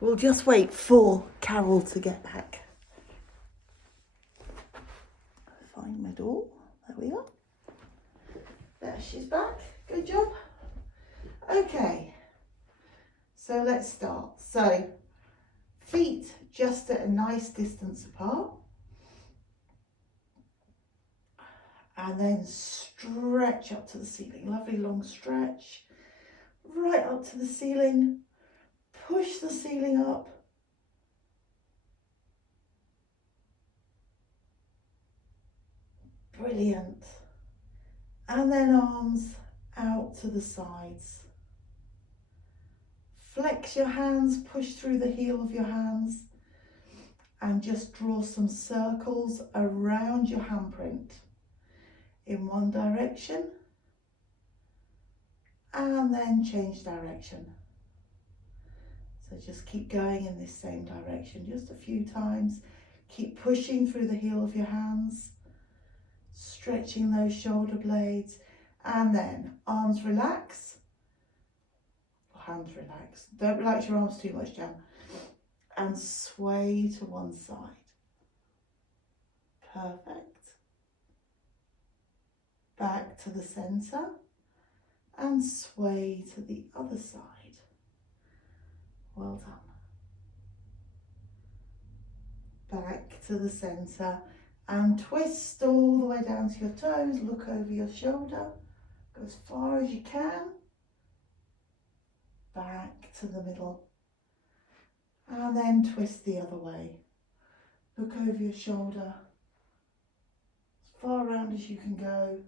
We'll just wait for Carol to get back. Find my door. There we are. There, she's back. Good job. Okay. So let's start. So feet just at a nice distance apart. And then stretch up to the ceiling. Lovely long stretch. Right up to the ceiling. Push the ceiling up. Brilliant. And then arms out to the sides. Flex your hands, push through the heel of your hands and just draw some circles around your handprint in one direction and then change direction. So just keep going in this same direction just a few times. Keep pushing through the heel of your hands, stretching those shoulder blades, and then arms relax. Hands relax. Don't relax your arms too much, Jan. And sway to one side. Perfect. Back to the centre and sway to the other side. Well done. Back to the centre and twist all the way down to your toes. Look over your shoulder. Go as far as you can. Back to the middle and then twist the other way. Look over your shoulder as far around as you can go.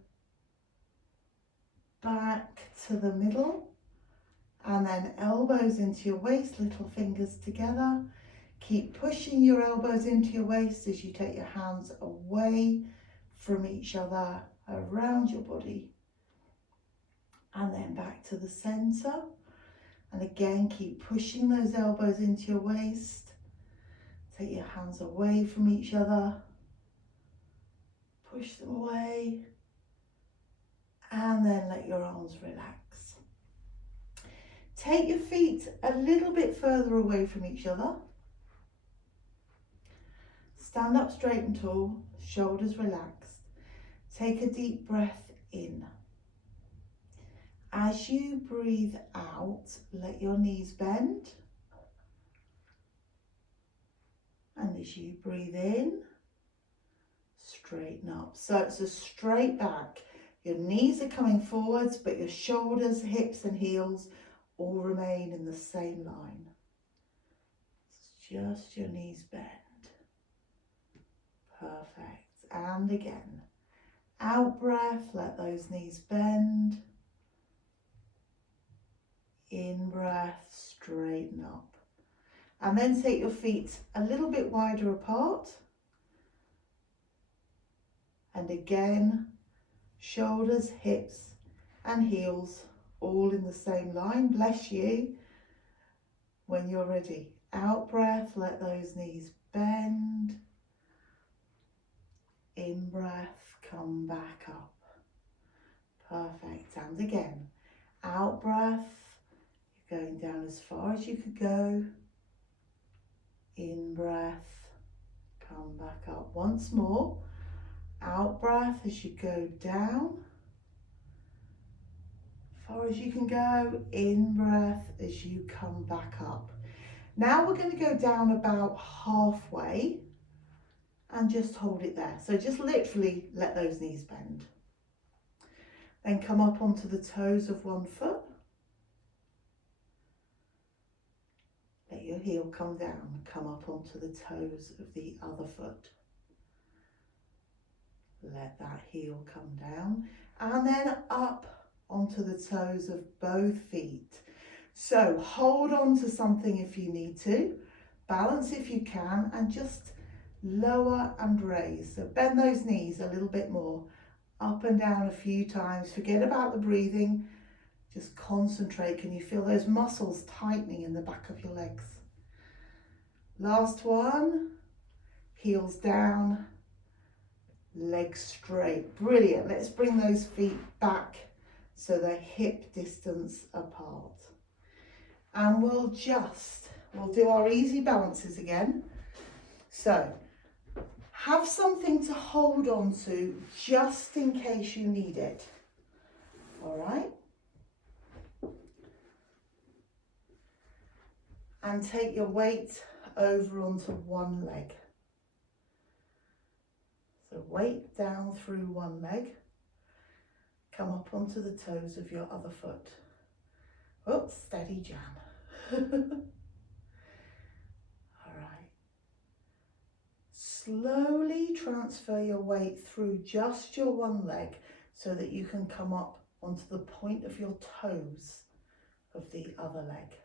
Back to the middle and then elbows into your waist, little fingers together. Keep pushing your elbows into your waist as you take your hands away from each other around your body and then back to the centre. And again, keep pushing those elbows into your waist. Take your hands away from each other. Push them away. And then let your arms relax. Take your feet a little bit further away from each other. Stand up straight and tall, shoulders relaxed. Take a deep breath in. As you breathe out, let your knees bend. And as you breathe in, straighten up. So it's a straight back. Your knees are coming forwards, but your shoulders, hips and heels all remain in the same line. It's just your knees bend. Perfect. And again. Out breath, let those knees bend. In breath, straighten up. And then take your feet a little bit wider apart. And again, shoulders, hips and heels all in the same line. Bless you. When you're ready, out breath, let those knees bend. In breath, come back up. Perfect. And again, out breath. Going down as far as you could go. In breath, come back up once more. Out breath as you go down. Far as you can go. In breath as you come back up. Now we're going to go down about halfway and just hold it there. So just literally let those knees bend. Then come up onto the toes of one foot. Let your heel come down, come up onto the toes of the other foot. Let that heel come down and then up onto the toes of both feet. So hold on to something if you need to, balance if you can, and just lower and raise. So bend those knees a little bit more, up and down a few times. Forget about the breathing. Just concentrate. Can you feel those muscles tightening in the back of your legs? Last one. Heels down, legs straight. Brilliant. Let's bring those feet back so they're hip distance apart. And we'll just We'll do our easy balances again. So, have something to hold on to just in case you need it. All right? And take your weight over onto one leg. So weight down through one leg. Come up onto the toes of your other foot. Oh, steady jam. All right. Slowly transfer your weight through just your one leg so that you can come up onto the point of your toes of the other leg.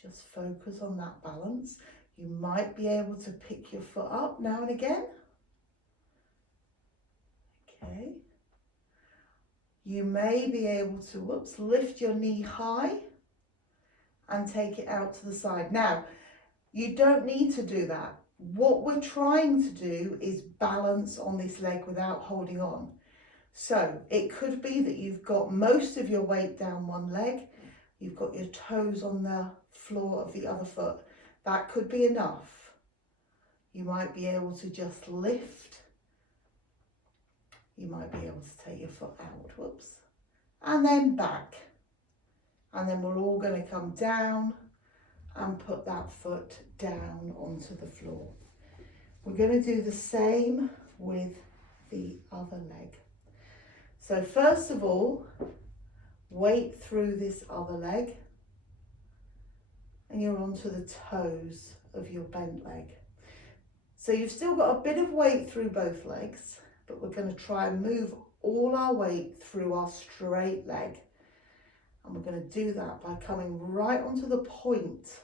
Just focus on that balance. You might be able to pick your foot up now and again. Okay. You may be able to, lift your knee high and take it out to the side. Now, you don't need to do that. What we're trying to do is balance on this leg without holding on. So it could be that you've got most of your weight down one leg, you've got your toes on the floor of the other foot. That could be enough. You might be able to just lift. You might be able to take your foot out, and then back. And then we're all going to come down and put that foot down onto the floor. We're going to do the same with the other leg. So first of all, weight through this other leg, and you're onto the toes of your bent leg. So you've still got a bit of weight through both legs, but we're going to try and move all our weight through our straight leg. And we're going to do that by coming right onto the point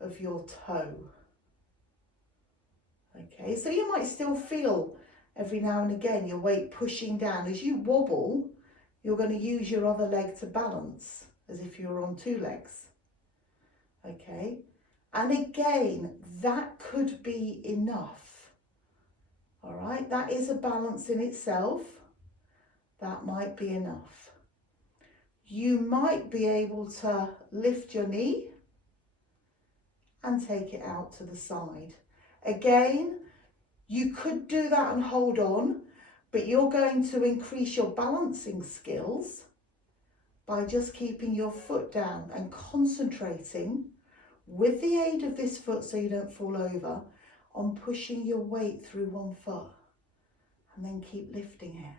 of your toe. Okay, so you might still feel every now and again your weight pushing down. As you wobble, you're going to use your other leg to balance, as if you were on two legs. Okay, and again, that could be enough. All right, that is a balance in itself. That might be enough. You might be able to lift your knee and take it out to the side. Again, you could do that and hold on, but you're going to increase your balancing skills by just keeping your foot down and concentrating with the aid of this foot, so you don't fall over, on pushing your weight through one foot, and then keep lifting it.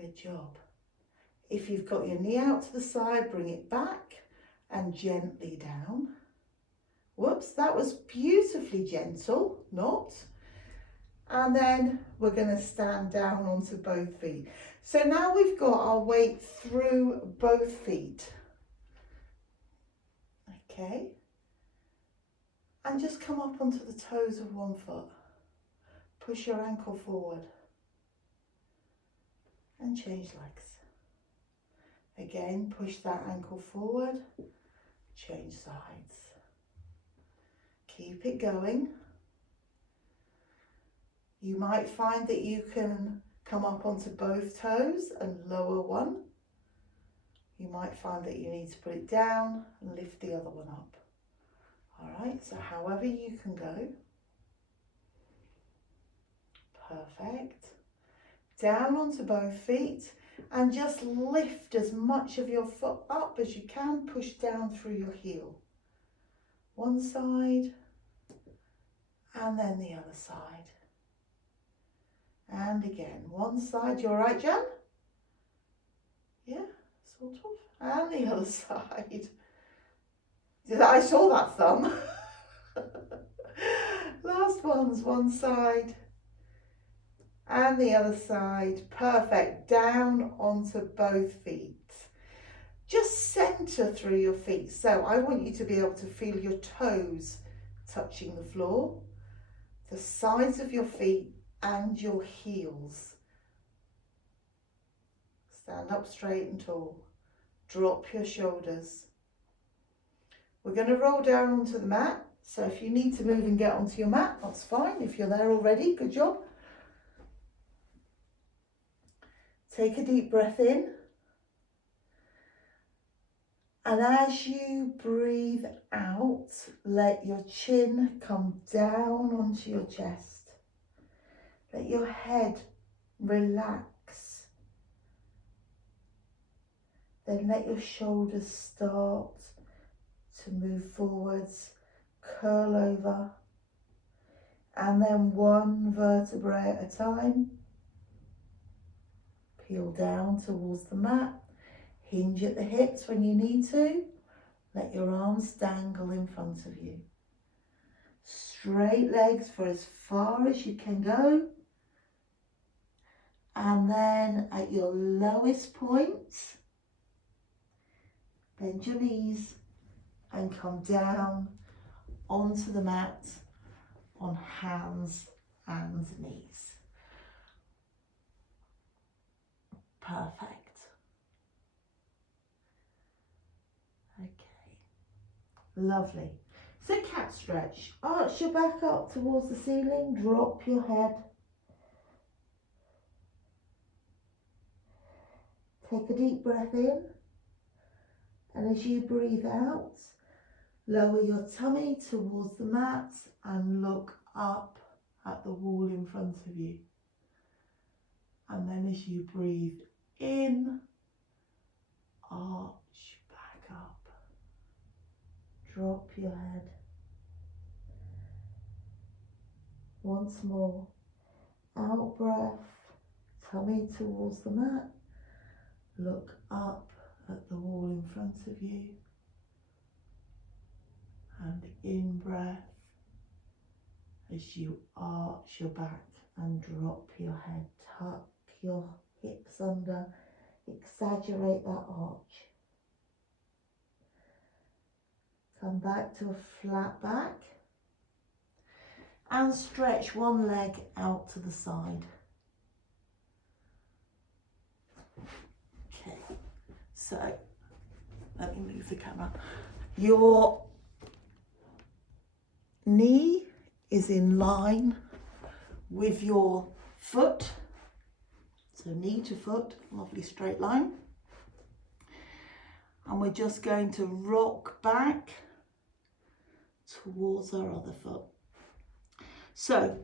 Good job. If you've got your knee out to the side, bring it back and gently down. Whoops, that was beautifully gentle, not. And then we're going to stand down onto both feet. So now we've got our weight through both feet. Okay. And just come up onto the toes of one foot. Push your ankle forward. And change legs. Again, push that ankle forward. Change sides. Keep it going. You might find that you can come up onto both toes and lower one. You might find that you need to put it down and lift the other one up. All right, so however you can go. Perfect. Down onto both feet and just lift as much of your foot up as you can. Push down through your heel. One side and then the other side. And again, one side. You all right, Jan? Yeah, sort of. And the other side. I saw that thumb. Last one's one side. And the other side. Perfect. Down onto both feet. Just centre through your feet. So I want you to be able to feel your toes touching the floor, the sides of your feet and your heels. Stand up straight and tall. Drop your shoulders. We're going to roll down onto the mat. So if you need to move and get onto your mat, that's fine. If you're there already, good job. Take a deep breath in. And as you breathe out, let your chin come down onto your chest. Let your head relax. Then let your shoulders start to move forwards, curl over, and then one vertebrae at a time. Peel down towards the mat. Hinge at the hips when you need to. Let your arms dangle in front of you. Straight legs for as far as you can go. And then at your lowest point, bend your knees and come down onto the mat on hands and knees. Perfect. Okay, lovely. So cat stretch. Arch your back up towards the ceiling, drop your head. Take a deep breath in, and as you breathe out, lower your tummy towards the mat and look up at the wall in front of you. And then as you breathe in, arch back up. Drop your head. Once more. Out breath, tummy towards the mat. Look up at the wall in front of you. And in breath as you arch your back and drop your head. Tuck your hips under. Exaggerate that arch. Come back to a flat back and stretch one leg out to the side. Okay, so let me move the camera. Your knee is in line with your foot. So knee to foot, lovely straight line. And we're just going to rock back towards our other foot. So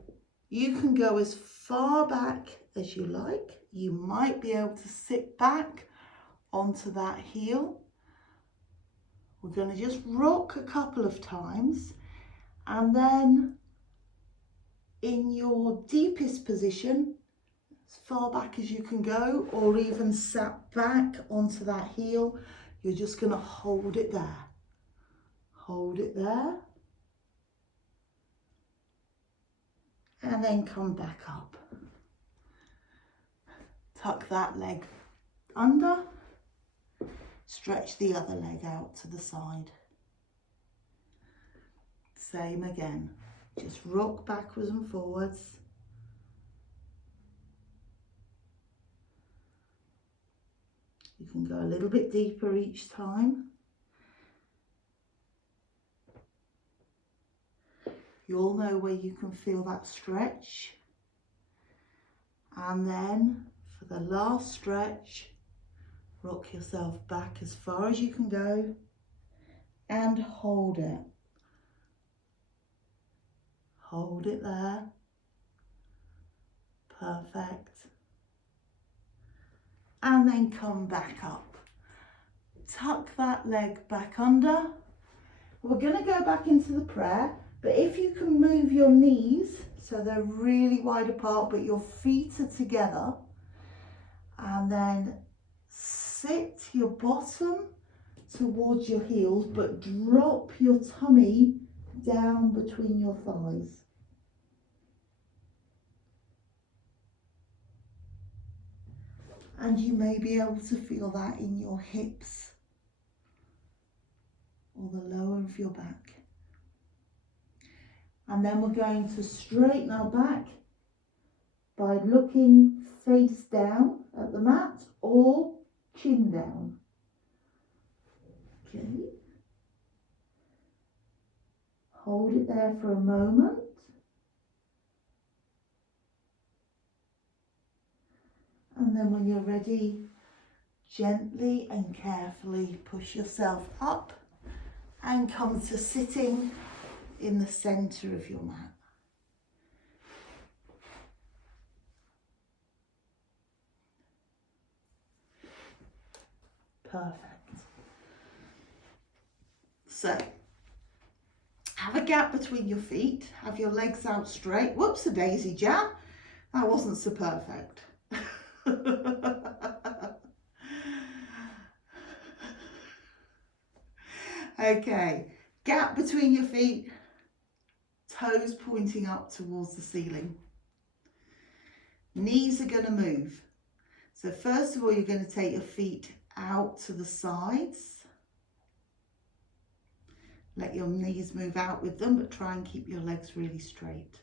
you can go as far back as you like. You might be able to sit back onto that heel. We're going to just rock a couple of times, and then in your deepest position, as far back as you can go, or even sat back onto that heel, you're just going to hold it there. Hold it there. And then come back up. Tuck that leg under. Stretch the other leg out to the side. Same again. Just rock backwards and forwards. You can go a little bit deeper each time. You all know where you can feel that stretch. And then for the last stretch, rock yourself back as far as you can go and hold it. Hold it there. Perfect. And then come back up. Tuck that leg back under. We're going to go back into the prayer, but if you can move your knees so they're really wide apart but your feet are together, and then sit your bottom towards your heels but drop your tummy down between your thighs. And you may be able to feel that in your hips or the lower of your back. And then we're going to straighten our back by looking face down at the mat or chin down. Okay. Hold it there for a moment. And then when you're ready, Gently and carefully push yourself up and come to sitting in the centre of your mat. Perfect. So, have a gap between your feet, have your legs out straight. Whoops, a daisy jam. That wasn't so perfect. Okay, gap between your feet, toes pointing up towards the ceiling. Knees are going to move. So first of all, you're going to take your feet out to the sides. Let your knees move out with them, but try and keep your legs really straight.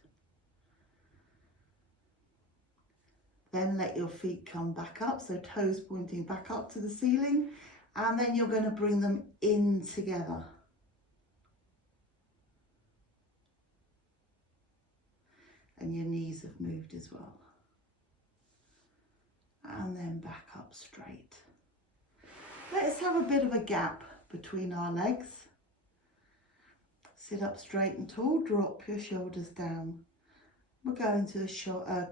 Then let your feet come back up, so toes pointing back up to the ceiling. And then you're going to bring them in together. And your knees have moved as well. And then back up straight. Let's have a bit of a gap between our legs. Sit up straight and tall, drop your shoulders down. We're going to a shoulder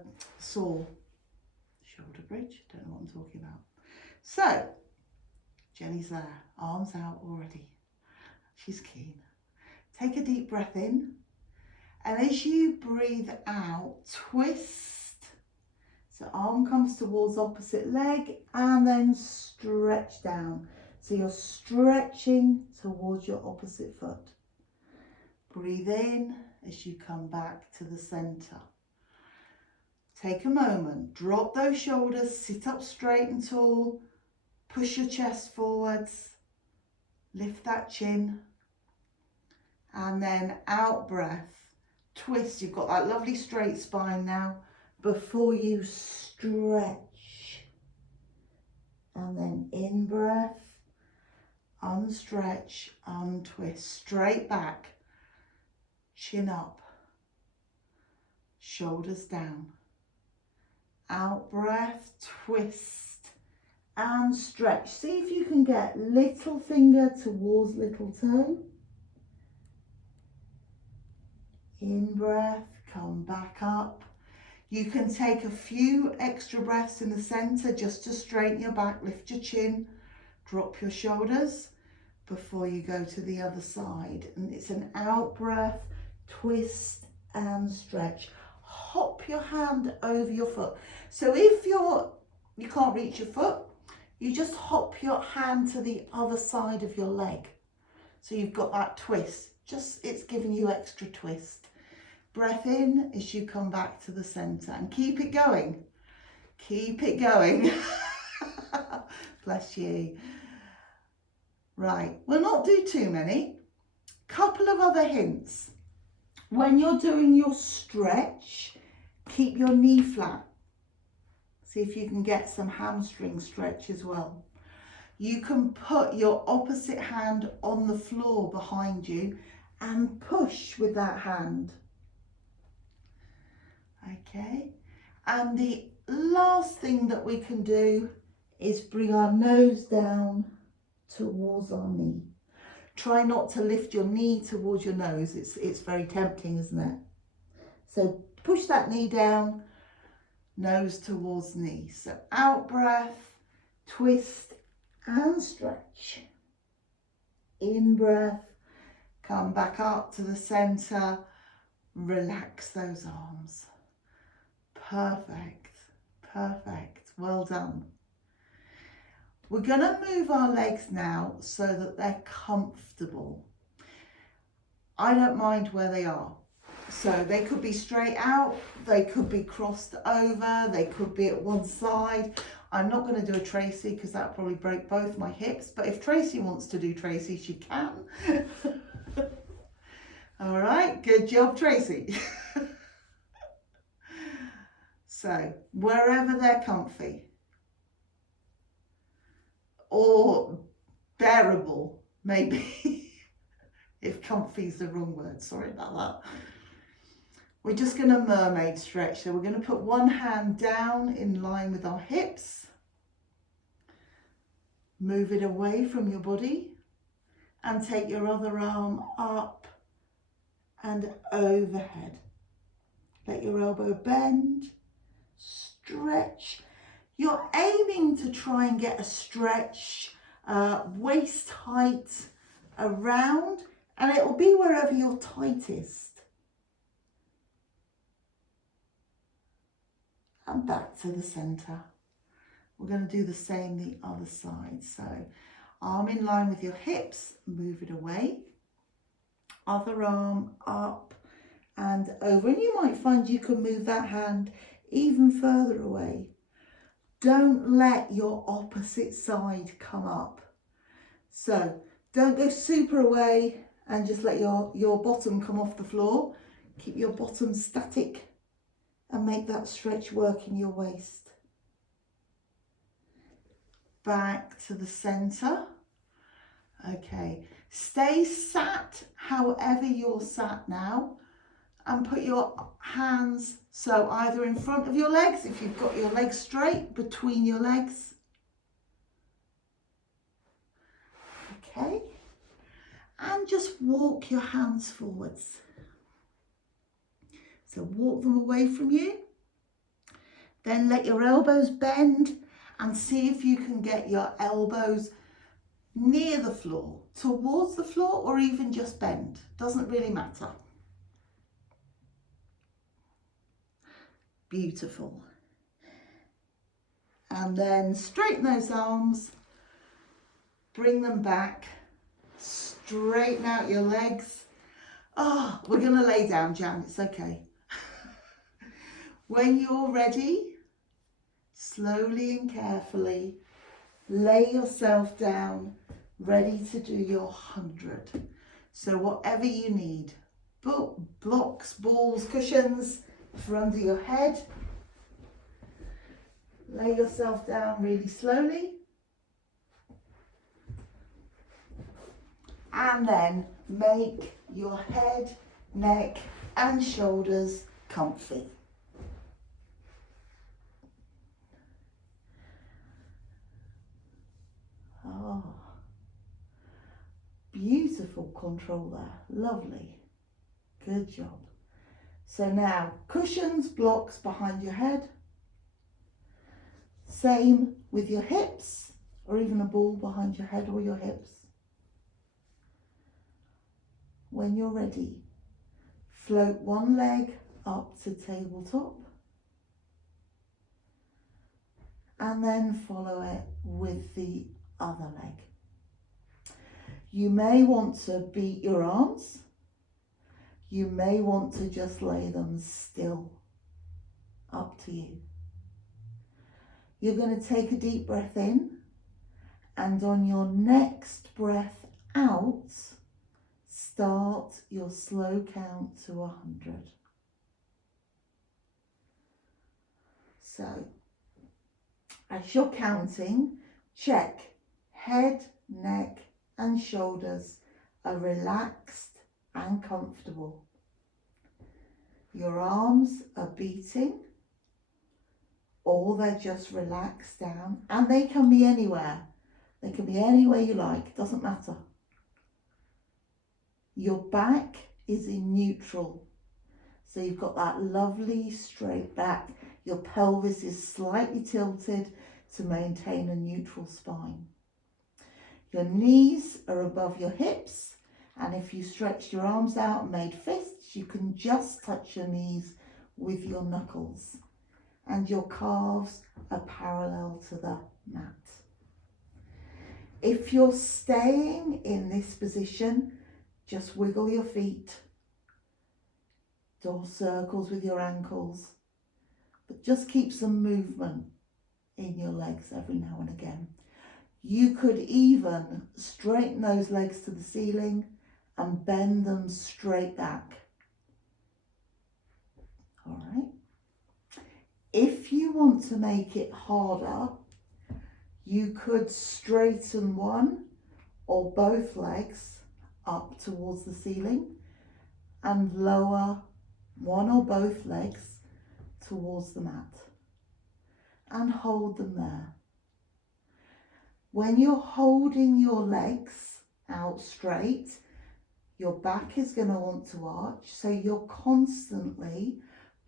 bridge, don't know what I'm talking about. So, Jenny's there, arms out already. She's keen. Take a deep breath in, and as you breathe out, twist. So arm comes towards opposite leg and then stretch down. So you're stretching towards your opposite foot. Breathe in as you come back to the center. Take a moment, drop those shoulders, sit up straight and tall, push your chest forwards, lift that chin, and then out breath, twist. You've got that lovely straight spine now before you stretch. And then in breath, unstretch, untwist, straight back, chin up, shoulders down. Out breath, twist and stretch. See if you can get little finger towards little toe. In breath, come back up. You can take a few extra breaths in the center just to straighten your back, lift your chin, drop your shoulders before you go to the other side. And it's an out breath, twist and stretch. Hop your hand over your foot. So if you can't reach your foot, you just hop your hand to the other side of your leg. So you've got that twist. It's giving you extra twist. Breath in as you come back to the center and keep it going. Keep it going. Bless you. Right, we'll not do too many. Couple of other hints. When you're doing your stretch, keep your knee flat. See if you can get some hamstring stretch as well. You can put your opposite hand on the floor behind you and push with that hand. Okay, and the last thing that we can do is bring our nose down towards our knee. Try not to lift your knee towards your nose. It's very tempting, isn't it? So push that knee down, nose towards knee. So out breath, twist and stretch. In breath, come back up to the center, relax those arms. Perfect, perfect, well done. We're going to move our legs now so that they're comfortable. I don't mind where they are. So they could be straight out, they could be crossed over, they could be at one side. I'm not going to do a Tracy because that probably break both my hips, but if Tracy wants to do Tracy, she can. All right, good job, Tracy. So wherever they're comfy or bearable, maybe, if comfy is the wrong word, sorry about that. We're just going to mermaid stretch. So we're going to put one hand down in line with our hips. Move it away from your body and take your other arm up and overhead. Let your elbow bend, stretch. You're aiming to try and get a stretch, waist height around, and it will be wherever you're tightest. And back to the center. We're going to do the same the other side. So arm in line with your hips, move it away. Other arm up and over. And you might find you can move that hand even further away. Don't let your opposite side come up. So don't go super away and just let your bottom come off the floor. Keep your bottom static and make that stretch work in your waist. Back to the center. Okay, stay sat however you're sat now, and put your hands so either in front of your legs, if you've got your legs straight, between your legs. Okay, and just walk your hands forwards. So walk them away from you. Then let your elbows bend and see if you can get your elbows near the floor, towards the floor, or even just bend. Doesn't really matter. Beautiful. And then straighten those arms, bring them back, straighten out your legs. Oh, we're going to lay down, Jan, it's okay. When you're ready, slowly and carefully, lay yourself down, ready to do your 100. So whatever you need, blocks, balls, cushions for under your head. Lay yourself down really slowly. And then make your head, neck and shoulders comfy. Oh, beautiful control there, lovely, good job. So now cushions, blocks behind your head, same with your hips, or even a ball behind your head or your hips. When you're ready, float one leg up to tabletop and then follow it with the other leg. You may want to beat your arms. You may want to just lay them still. Up to you. You're going to take a deep breath in, and on your next breath out, start your slow count to 100. So, as you're counting, check head, neck and shoulders are relaxed and comfortable. Your arms are beating, or they're just relaxed down, and they can be anywhere. They can be anywhere you like, doesn't matter. Your back is in neutral, so you've got that lovely straight back. Your pelvis is slightly tilted to maintain a neutral spine. Your knees are above your hips, and if you stretched your arms out and made fists, you can just touch your knees with your knuckles, and your calves are parallel to the mat. If you're staying in this position, just wiggle your feet, draw circles with your ankles, but just keep some movement in your legs every now and again. You could even straighten those legs to the ceiling and bend them straight back. All right. If you want to make it harder, you could straighten one or both legs up towards the ceiling and lower one or both legs towards the mat and hold them there. When you're holding your legs out straight, your back is going to want to arch, so you're constantly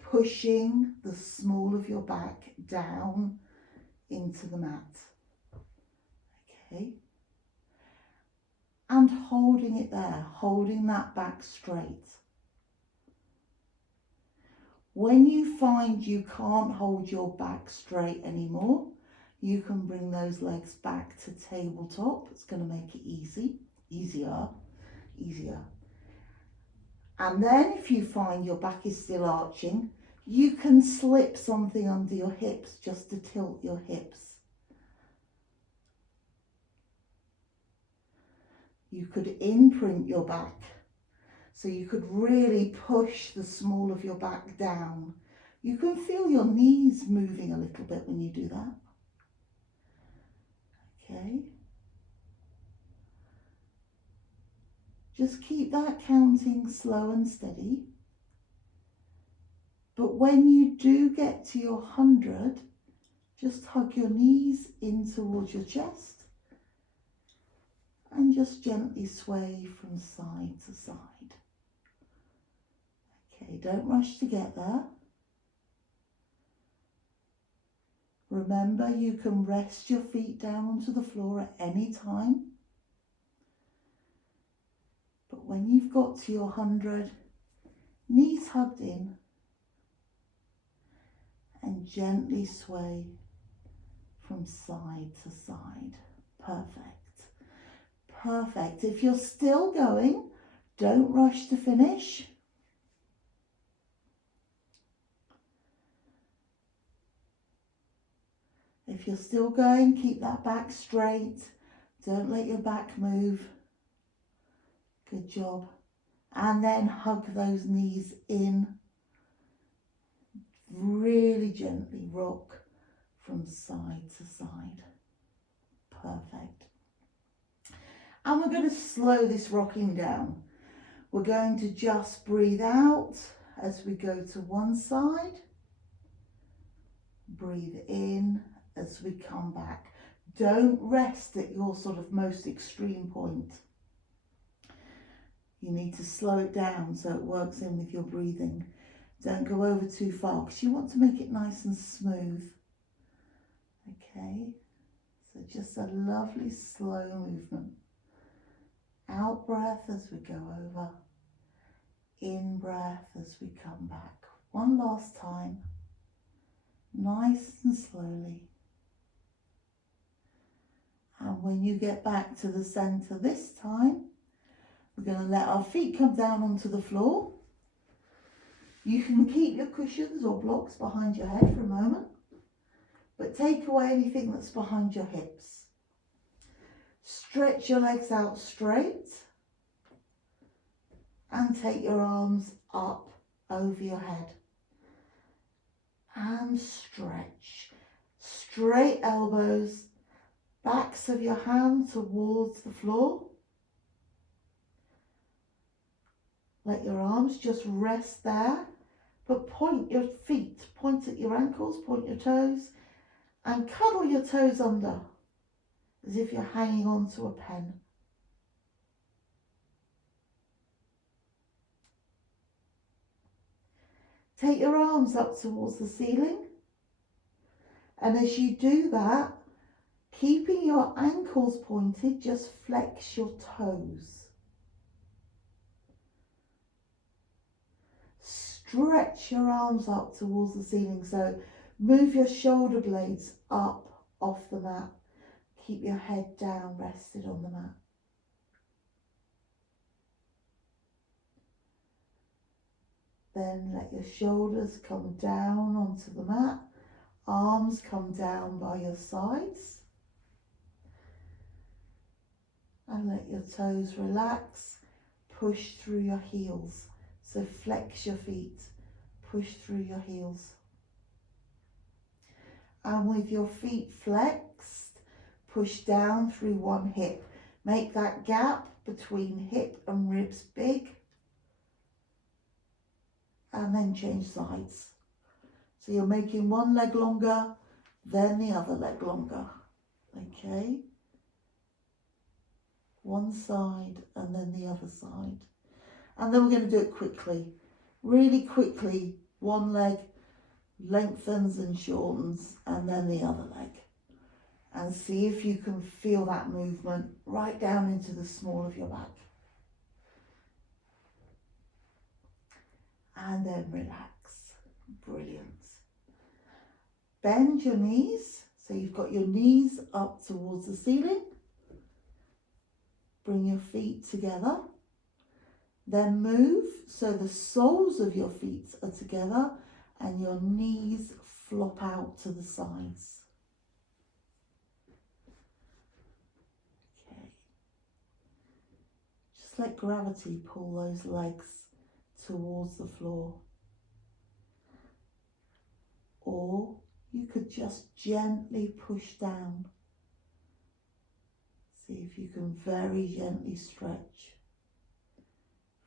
pushing the small of your back down into the mat. Okay? And holding it there, holding that back straight. When you find you can't hold your back straight anymore, you can bring those legs back to tabletop. It's going to make it easier. And then if you find your back is still arching, you can slip something under your hips just to tilt your hips. You could imprint your back, so you could really push the small of your back down. You can feel your knees moving a little bit when you do that. Okay. Just keep that counting slow and steady. But when you do get to your 100, just hug your knees in towards your chest and just gently sway from side to side. Okay, don't rush to get there. Remember, you can rest your feet down onto the floor at any time. But when you've got to your 100, knees hugged in, and gently sway from side to side. Perfect. Perfect. If you're still going, don't rush to finish. If you're still going, keep that back straight. Don't let your back move. Good job. And then hug those knees in. Really gently rock from side to side. Perfect. And we're going to slow this rocking down. We're going to just breathe out as we go to one side. Breathe in as we come back. Don't rest at your sort of most extreme point. You need to slow it down so it works in with your breathing. Don't go over too far because you want to make it nice and smooth. Okay, so just a lovely slow movement. Out breath as we go over. In breath as we come back. One last time. Nice and slowly. And when you get back to the center this time, we're going to let our feet come down onto the floor. You can keep your cushions or blocks behind your head for a moment, but take away anything that's behind your hips. Stretch your legs out straight and take your arms up over your head. And stretch. Straight elbows, backs of your hands towards the floor. Let your arms just rest there, but point your feet, point at your ankles, point your toes, and cuddle your toes under, as if you're hanging on to a pen. Take your arms up towards the ceiling, and as you do that, keeping your ankles pointed, just flex your toes. Stretch your arms up towards the ceiling, so move your shoulder blades up off the mat. Keep your head down, rested on the mat. Then let your shoulders come down onto the mat. Arms come down by your sides. And let your toes relax. Push through your heels. So flex your feet, push through your heels. And with your feet flexed, push down through one hip. Make that gap between hip and ribs big. And then change sides. So you're making one leg longer, then the other leg longer. Okay? one side and then the other side. And then we're going to do it quickly, really quickly. One leg lengthens and shortens, and then the other leg. And see if you can feel that movement right down into the small of your back. And then relax. Brilliant. Bend your knees, so you've got your knees up towards the ceiling. Bring your feet together. Then move so the soles of your feet are together and your knees flop out to the sides. Okay. Just let gravity pull those legs towards the floor. Or you could just gently push down. See if you can very gently stretch.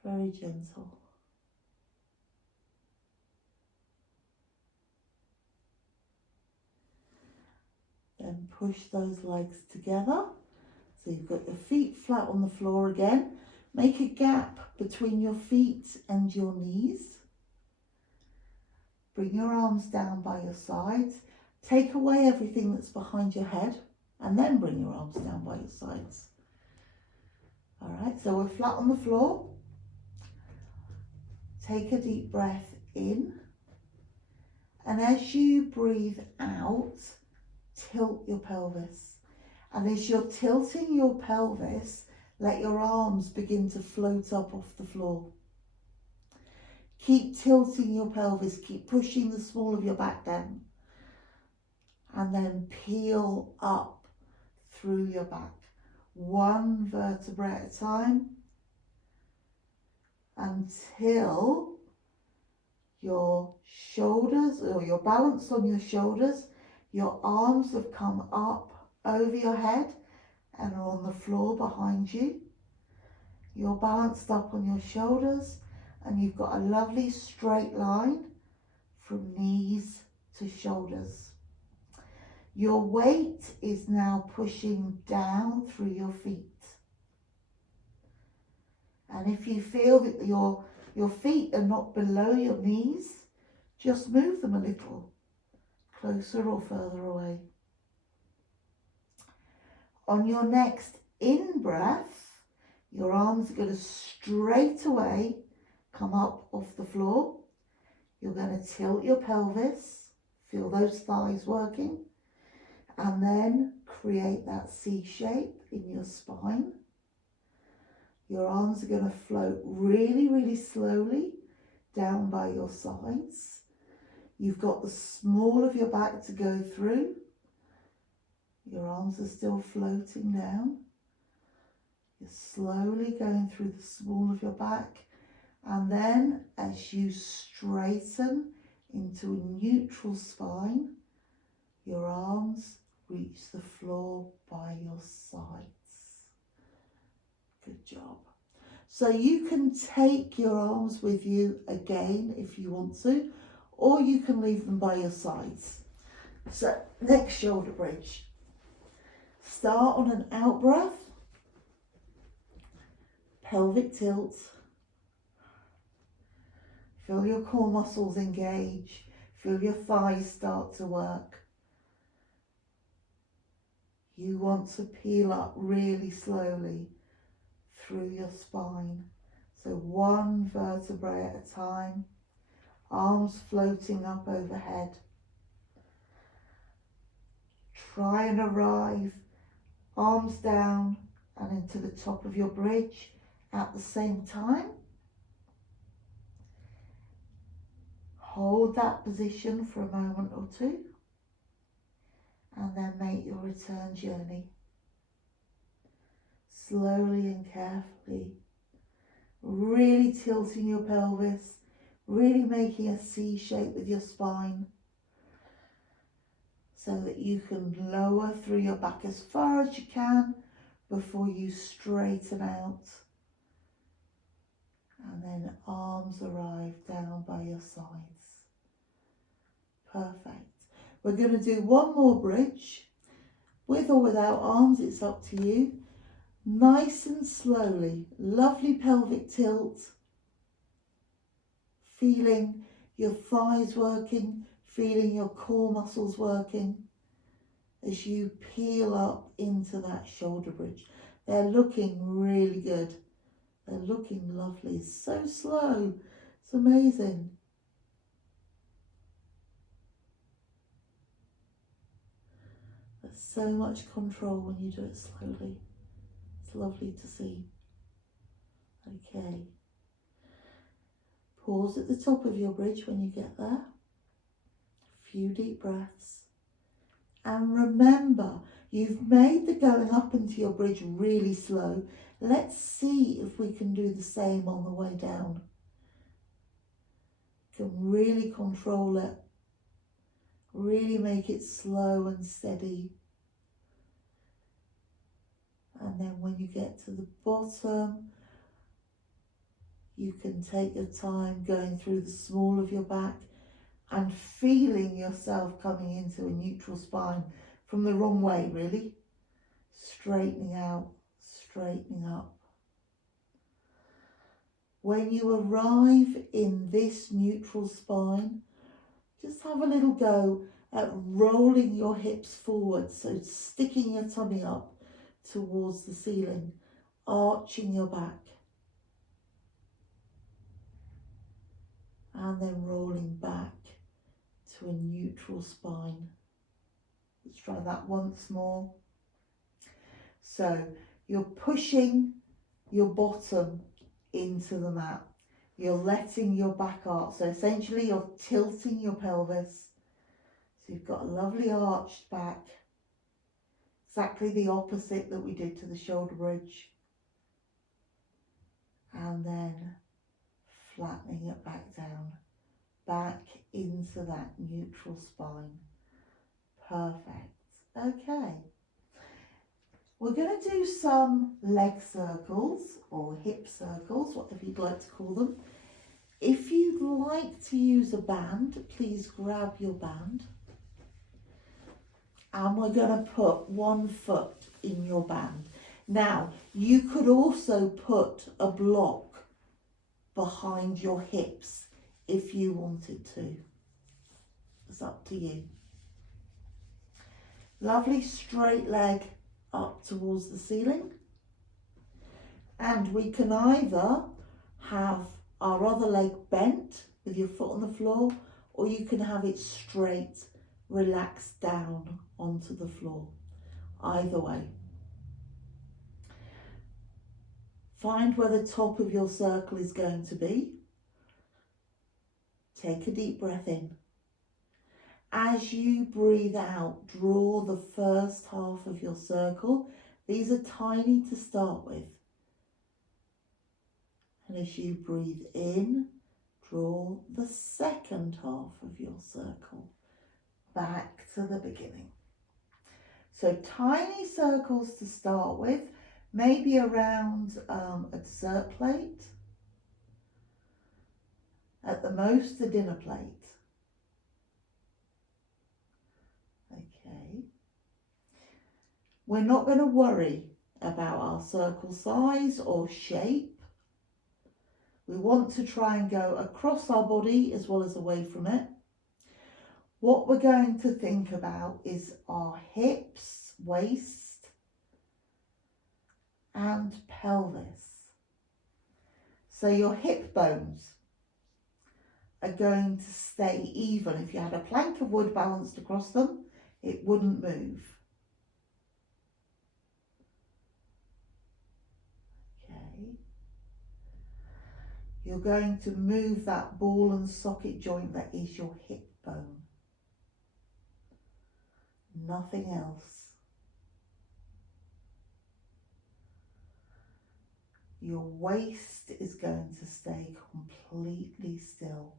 Very gentle. Then push those legs together. So you've got your feet flat on the floor again. Make a gap between your feet and your knees. Bring your arms down by your sides. Take away everything that's behind your head and then bring your arms down by your sides. All right, so we're flat on the floor. Take a deep breath in, and as you breathe out, tilt your pelvis. And as you're tilting your pelvis, let your arms begin to float up off the floor. Keep tilting your pelvis, keep pushing the small of your back down, and then peel up through your back, one vertebra at a time, until your shoulders, or you're balanced on your shoulders, your arms have come up over your head and are on the floor behind you. You're balanced up on your shoulders and you've got a lovely straight line from knees to shoulders. Your weight is now pushing down through your feet. And if you feel that your feet are not below your knees, just move them a little, closer or further away. On your next in-breath, your arms are going to straight away come up off the floor. You're going to tilt your pelvis, feel those thighs working, and then create that C shape in your spine. Your arms are going to float really, really slowly down by your sides. You've got the small of your back to go through. Your arms are still floating down. You're slowly going through the small of your back. And then as you straighten into a neutral spine, your arms reach the floor by your sides. Good job. So you can take your arms with you again if you want to, or you can leave them by your sides. So next shoulder bridge. Start on an out breath, pelvic tilt. Feel your core muscles engage. Feel your thighs start to work. You want to peel up really slowly through your spine. So one vertebrae at a time, arms floating up overhead. Try and arrive, arms down and into the top of your bridge at the same time. Hold that position for a moment or two and then make your return journey. Slowly and carefully, really tilting your pelvis, really making a C shape with your spine so that you can lower through your back as far as you can before you straighten out. And then arms arrive down by your sides. Perfect. We're going to do one more bridge, with or without arms, it's up to you. Nice and slowly, lovely pelvic tilt, feeling your thighs working, feeling your core muscles working as you peel up into that shoulder bridge. They're looking really good. They're looking lovely. It's so slow. It's amazing. There's so much control when you do it slowly. It's lovely to see. Okay. Pause at the top of your bridge when you get there. A few deep breaths. And remember, you've made the going up into your bridge really slow. Let's see if we can do the same on the way down. You can really control it. Really make it slow and steady. And then when you get to the bottom, you can take your time going through the small of your back and feeling yourself coming into a neutral spine from the wrong way, really. Straightening out, straightening up. When you arrive in this neutral spine, just have a little go at rolling your hips forward, so sticking your tummy up towards the ceiling, arching your back, and then rolling back to a neutral spine. Let's try that once more. So you're pushing your bottom into the mat. You're letting your back arch. So essentially you're tilting your pelvis. So you've got a lovely arched back. Exactly the opposite that we did to the shoulder bridge. And then flattening it back down. Back into that neutral spine. Perfect. Okay. We're going to do some leg circles or hip circles, whatever you'd like to call them. If you'd like to use a band, please grab your band. And we're going to put one foot in your band. Now, you could also put a block behind your hips if you wanted to. It's up to you. Lovely straight leg up towards the ceiling. And we can either have our other leg bent with your foot on the floor, or you can have it straight, relaxed down onto the floor. Either way. Find where the top of your circle is going to be. Take a deep breath in. As you breathe out, draw the first half of your circle. These are tiny to start with. And as you breathe in, draw the second half of your circle back to the beginning. So tiny circles to start with, maybe around a dessert plate, at the most a dinner plate. Okay. We're not going to worry about our circle size or shape. We want to try and go across our body as well as away from it. What we're going to think about is our hips, waist, and pelvis. So your hip bones are going to stay even. If you had a plank of wood balanced across them, it wouldn't move. Okay. You're going to move that ball and socket joint that is your hip bone. Nothing else. Your waist is going to stay completely still.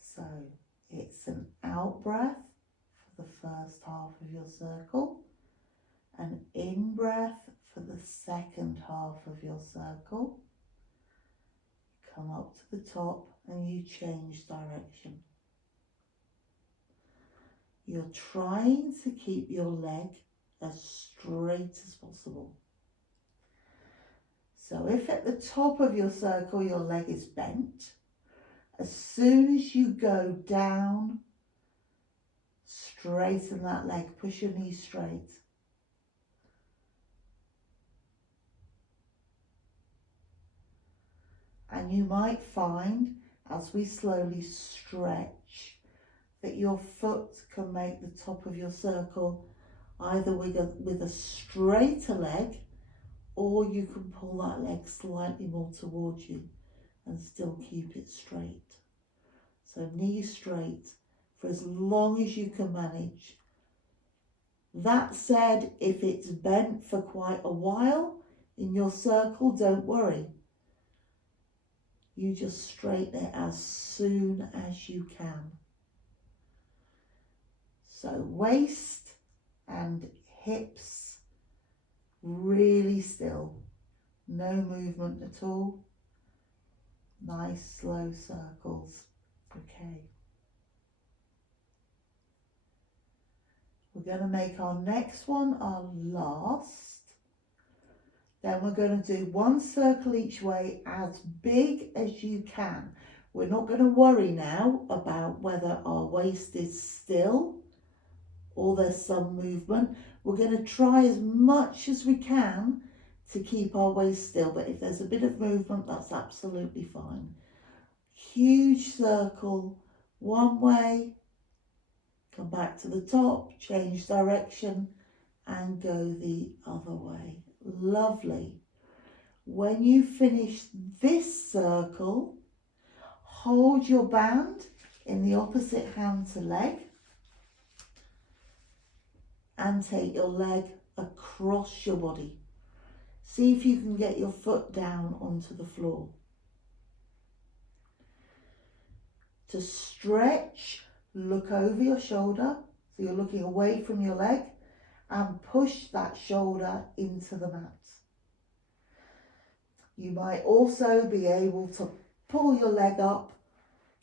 So it's an out breath for the first half of your circle, an in breath for the second half of your circle. Come up to the top and you change direction. You're trying to keep your leg as straight as possible. So if at the top of your circle your leg is bent, as soon as you go down, straighten that leg, push your knees straight. And you might find, as we slowly stretch, that your foot can make the top of your circle either with a straighter leg, or you can pull that leg slightly more towards you and still keep it straight. So knees straight for as long as you can manage. That said, if it's bent for quite a while in your circle, don't worry. You just straighten it as soon as you can. So waist and hips really still, no movement at all. Nice slow circles. Okay. We're going to make our next one our last. Then we're going to do one circle each way as big as you can. We're not going to worry now about whether our waist is still or there's some movement. We're going to try as much as we can to keep our waist still, but if there's a bit of movement, that's absolutely fine. Huge circle, one way, come back to the top, change direction and go the other way. Lovely. When you finish this circle, hold your band in the opposite hand to leg and take your leg across your body. See if you can get your foot down onto the floor. To stretch, look over your shoulder, so you're looking away from your leg, and push that shoulder into the mat. You might also be able to pull your leg up,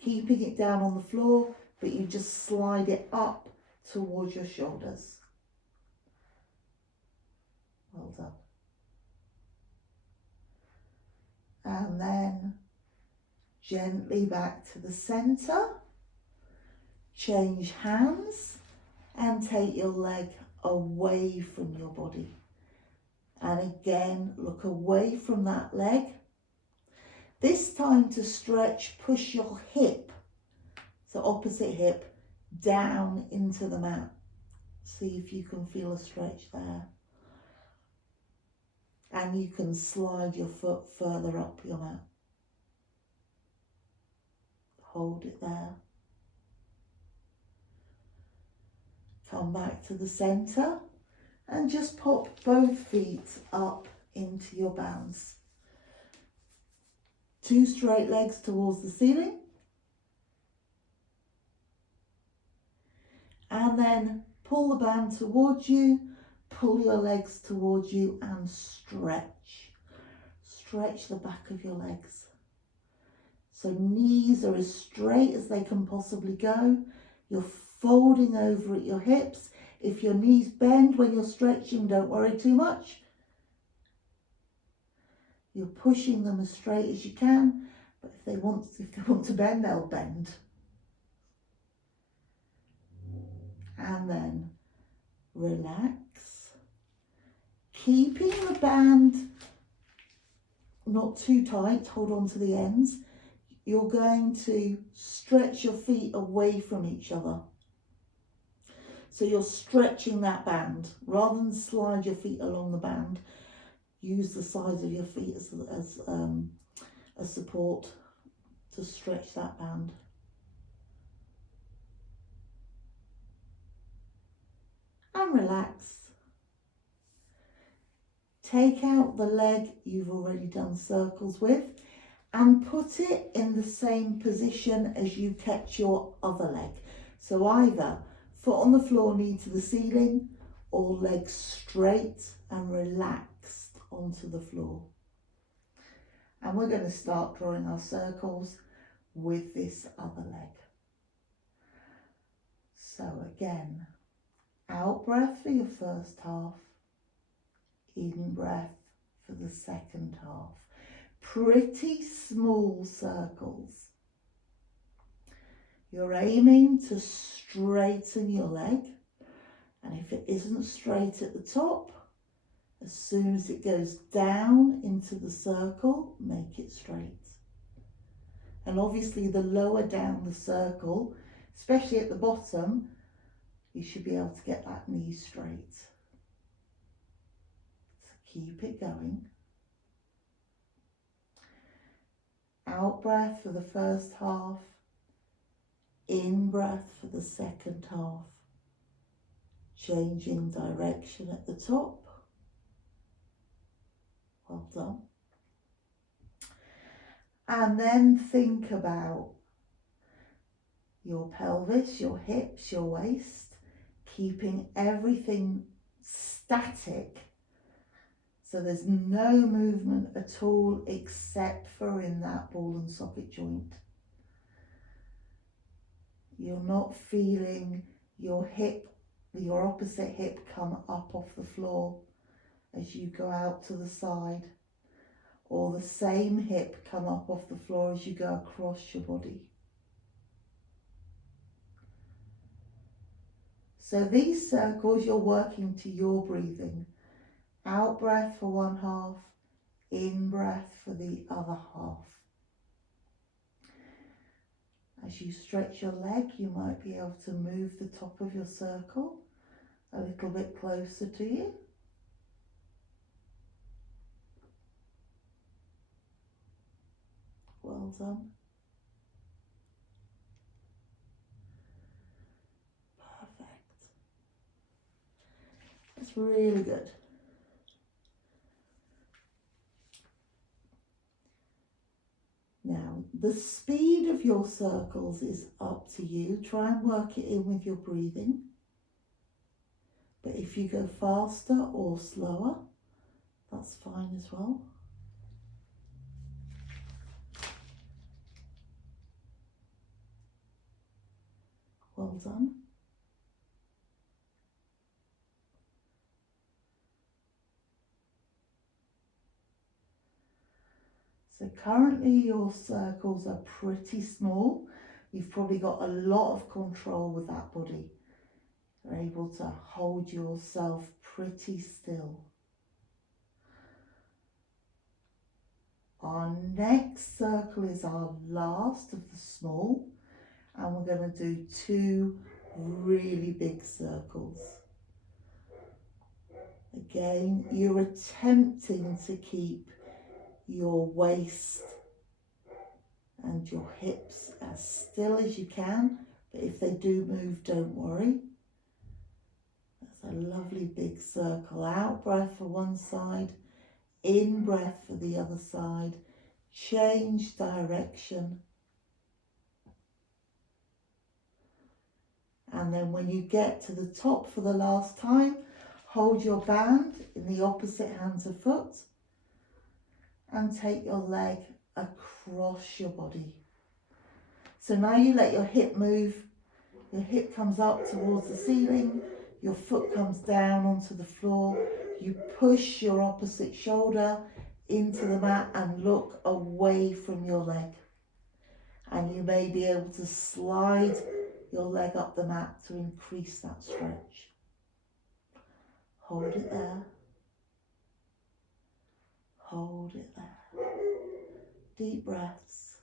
keeping it down on the floor, but you just slide it up towards your shoulders. Well done. And then gently back to the center, change hands and take your leg away from your body. And again, look away from that leg. This time to stretch, push your hip, so opposite hip, down into the mat. See if you can feel a stretch there. And you can slide your foot further up your mat. Hold it there. Come back to the center and just pop both feet up into your bounce. 2 straight legs towards the ceiling. And then pull the band towards you, pull your legs towards you and stretch. Stretch the back of your legs. So knees are as straight as they can possibly go. You're folding over at your hips. If your knees bend when you're stretching, don't worry too much. You're pushing them as straight as you can, but if they want to bend, they'll bend. And then relax. Keeping the band not too tight, hold on to the ends. You're going to stretch your feet away from each other. So you're stretching that band. Rather than slide your feet along the band, use the sides of your feet as a support to stretch that band. And relax. Take out the leg you've already done circles with and put it in the same position as you kept your other leg. So either foot on the floor, knee to the ceiling, or legs straight and relaxed onto the floor. And we're going to start drawing our circles with this other leg. So again, Out breath for your first half. In breath for the second half. Pretty small circles. You're aiming to straighten your leg, and if it isn't straight at the top, as soon as it goes down into the circle, make it straight. And obviously the lower down the circle, especially at the bottom, you should be able to get that knee straight. So keep it going. Out breath for the first half. In breath for the second half. Changing direction at the top. Well done. And then think about your pelvis, your hips, your waist, keeping everything static. So there's no movement at all except for in that ball and socket joint. You're not feeling your hip, your opposite hip come up off the floor as you go out to the side, or the same hip come up off the floor as you go across your body. So these circles, you're working to your breathing. Out breath for one half, in breath for the other half. As you stretch your leg, you might be able to move the top of your circle a little bit closer to you. Well done. Perfect. That's really good. Now, the speed of your circles is up to you. Try and work it in with your breathing. But if you go faster or slower, that's fine as well. Well done. So currently your circles are pretty small. You've probably got a lot of control with that body. You're able to hold yourself pretty still. Our next circle is our last of the small, and we're going to do 2 really big circles. Again, you're attempting to keep your waist and your hips as still as you can, but if they do move, don't worry. That's a lovely big circle. Out breath for one side, in breath for the other side. Change direction. And then when you get to the top for the last time, hold your band in the opposite hands of foot and take your leg across your body. So now you let your hip move. Your hip comes up towards the ceiling, your foot comes down onto the floor. You push your opposite shoulder into the mat and look away from your leg. And you may be able to slide your leg up the mat to increase that stretch. Hold it there. Hold it there. Deep breaths.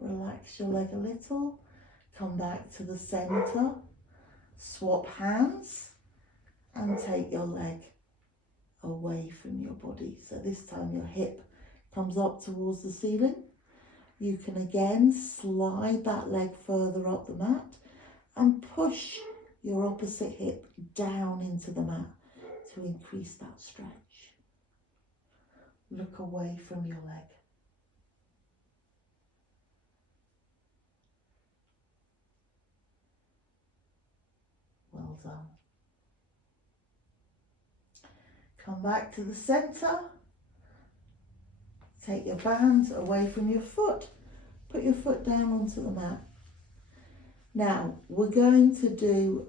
Relax your leg a little. Come back to the center. Swap hands and take your leg away from your body. So this time your hip comes up towards the ceiling. You can again slide that leg further up the mat and push your opposite hip down into the mat to increase that stretch. Look away from your leg. Well done. Come back to the center. Take your bands away from your foot. Put your foot down onto the mat Now we're going to do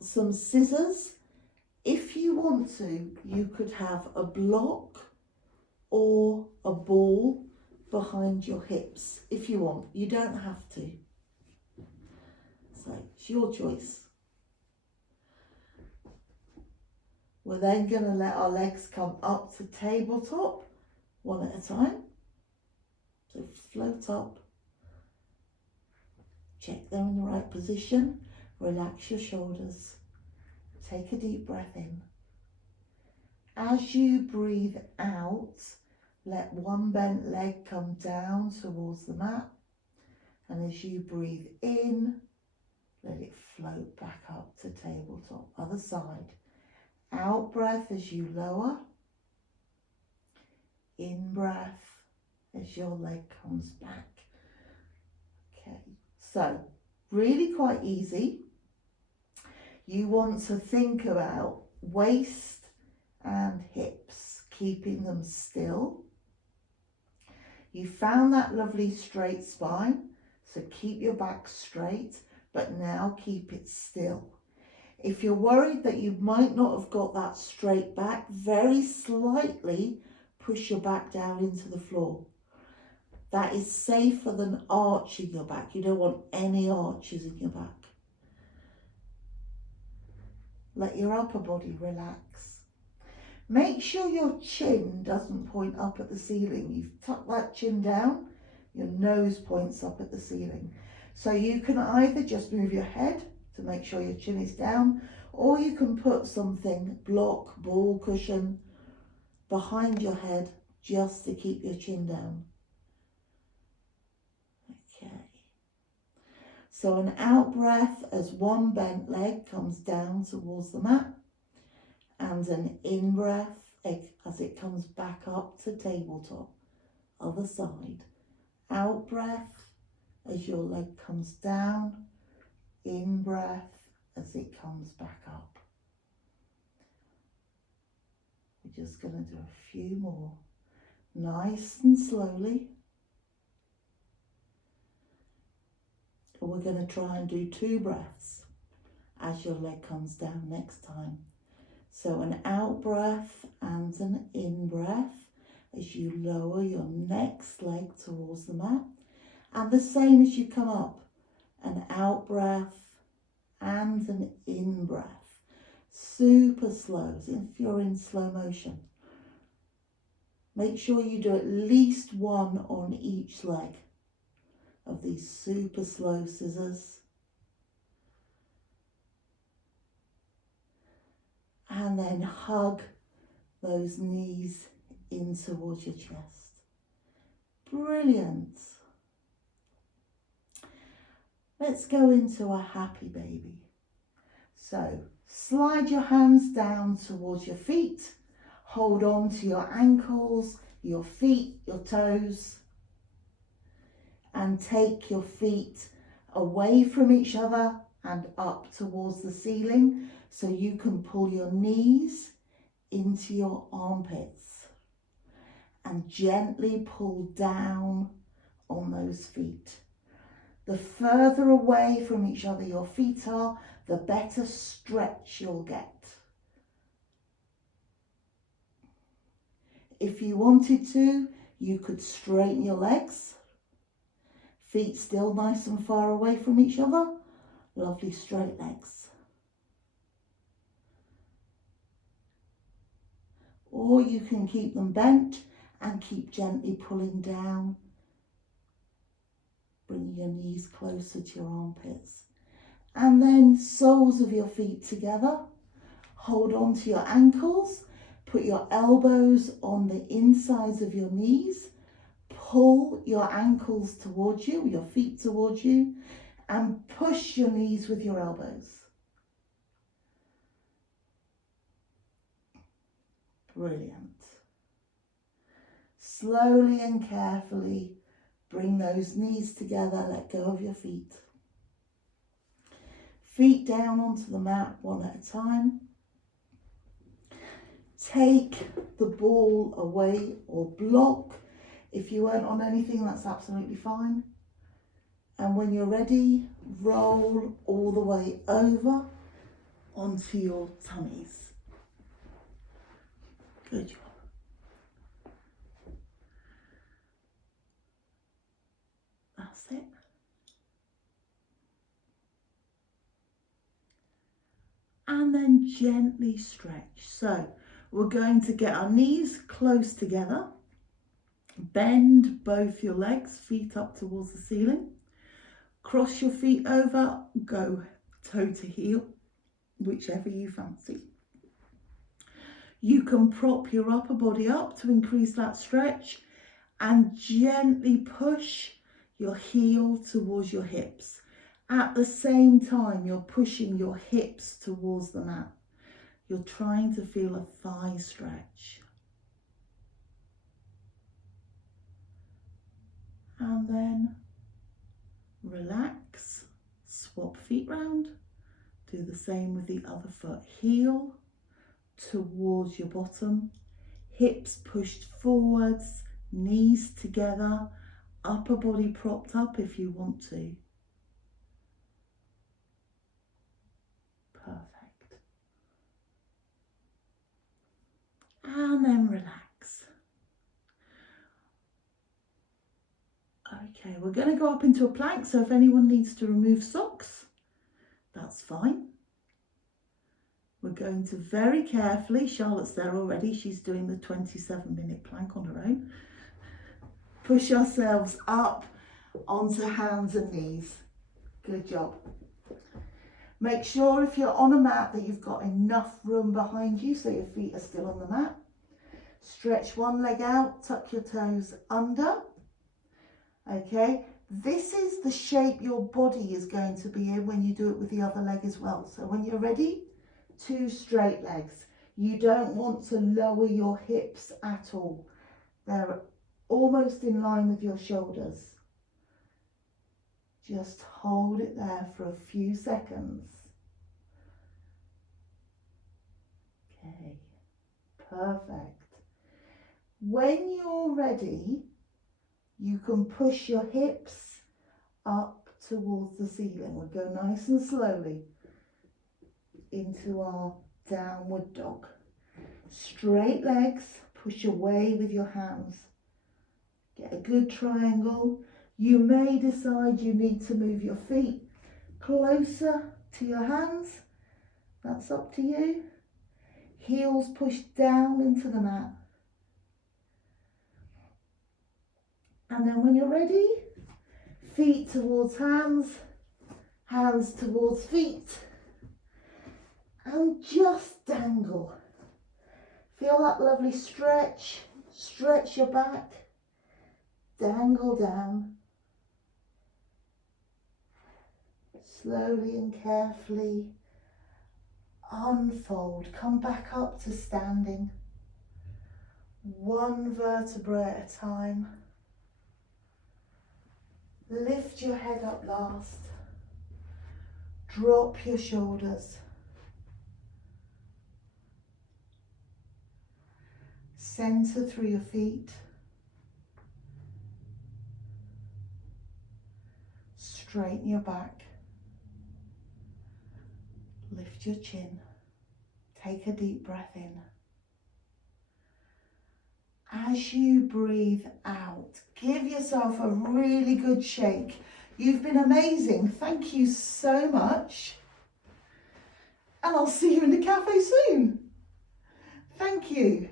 some scissors. If you want to, you could have a block or a ball behind your hips if you want. You don't have to. So it's your choice. We're then going to let our legs come up to tabletop one at a time. So float up. Check they're in the right position. Relax your shoulders. Take a deep breath in. As you breathe out, let one bent leg come down towards the mat. And as you breathe in, let it float back up to tabletop. Other side. Out breath as you lower. In breath as your leg comes back. Okay, so really quite easy. You want to think about waist and hips, keeping them still. You found that lovely straight spine, so keep your back straight, but now keep it still. If you're worried that you might not have got that straight back, very slightly push your back down into the floor. That is safer than arching your back. You don't want any arches in your back. Let your upper body relax. Make sure your chin doesn't point up at the ceiling. You've tucked that chin down, your nose points up at the ceiling. So you can either just move your head to make sure your chin is down, or you can put something, block, ball, cushion, behind your head just to keep your chin down. Okay. So an out breath as one bent leg comes down towards the mat, and an in breath as it comes back up to tabletop. Other side. Out breath as your leg comes down, in breath as it comes back up. We're just going to do a few more, nice and slowly. And we're going to try and do 2 breaths as your leg comes down next time. So an out breath and an in breath as you lower your next leg towards the mat. And the same as you come up, an out breath and an in breath. Super slow, as if you're in slow motion. Make sure you do at least 1 on each leg of these super slow scissors. And then hug those knees in towards your chest. Brilliant. Let's go into a happy baby. So slide your hands down towards your feet. Hold on to your ankles, your feet, your toes. And take your feet away from each other and up towards the ceiling, so you can pull your knees into your armpits and gently pull down on those feet. The further away from each other your feet are, the better stretch you'll get. If you wanted to, you could straighten your legs. Feet still nice and far away from each other. Lovely straight legs. Or you can keep them bent and keep gently pulling down. Bring your knees closer to your armpits. And then soles of your feet together. Hold on to your ankles. Put your elbows on the insides of your knees. Pull your ankles towards you, your feet towards you, and push your knees with your elbows. Brilliant. Slowly and carefully bring those knees together, let go of your feet. Feet down onto the mat one at a time. Take the ball away or block. If you weren't on anything, that's absolutely fine. And when you're ready, roll all the way over onto your tummies. Good job. That's it. And then gently stretch. So we're going to get our knees close together. Bend both your legs, feet up towards the ceiling. Cross your feet over, go toe to heel, whichever you fancy. You can prop your upper body up to increase that stretch and gently push your heel towards your hips. At the same time, you're pushing your hips towards the mat. You're trying to feel a thigh stretch. And then relax, swap feet round. Do the same with the other foot. Heel towards your bottom, hips pushed forwards, knees together, upper body propped up if you want to. Perfect. And then relax. Okay, we're going to go up into a plank, so if anyone needs to remove socks, that's fine. We're going to very carefully, Charlotte's there already, she's doing the 27-minute plank on her own, push ourselves up onto hands and knees. Good job. Make sure if you're on a mat that you've got enough room behind you so your feet are still on the mat. Stretch one leg out, tuck your toes under. Okay, this is the shape your body is going to be in when you do it with the other leg as well. So when you're ready, 2 straight legs. You don't want to lower your hips at all. They're almost in line with your shoulders. Just hold it there for a few seconds. Okay, perfect. When you're ready, you can push your hips up towards the ceiling. We'll go nice and slowly into our downward dog. Straight legs, push away with your hands. Get a good triangle. You may decide you need to move your feet closer to your hands. That's up to you. Heels pushed down into the mat. And then when you're ready, feet towards hands, hands towards feet, and just dangle. Feel that lovely stretch. Stretch your back. Dangle down. Slowly and carefully unfold. Come back up to standing. One vertebra at a time. Lift your head up last. Drop your shoulders. Center through your feet. Straighten your back. Lift your chin. Take a deep breath in. As you breathe out, give yourself a really good shake. You've been amazing. Thank you so much. And I'll see you in the cafe soon. Thank you.